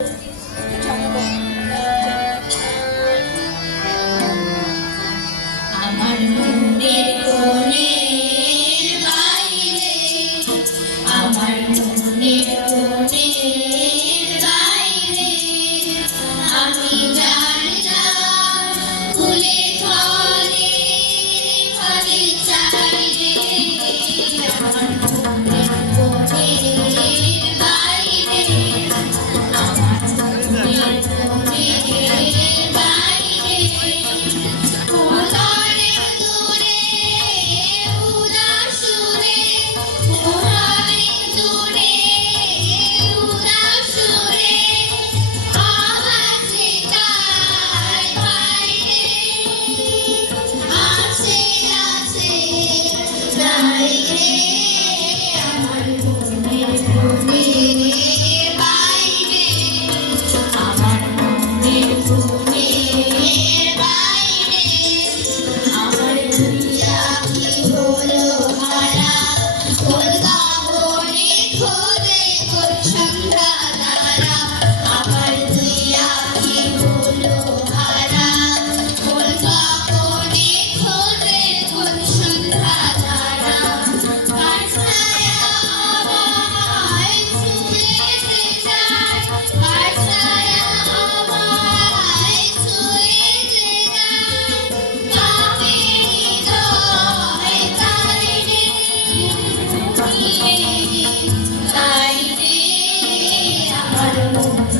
আমার মনের কোণের বাইরে, আমার মনের কোণের বাইরে আমি যার নাম ভুলে ফলে ফলে চাই রে। আমার মনের কোণের বাইরে, আমার মনের কোণের বাইরে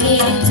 Yeah.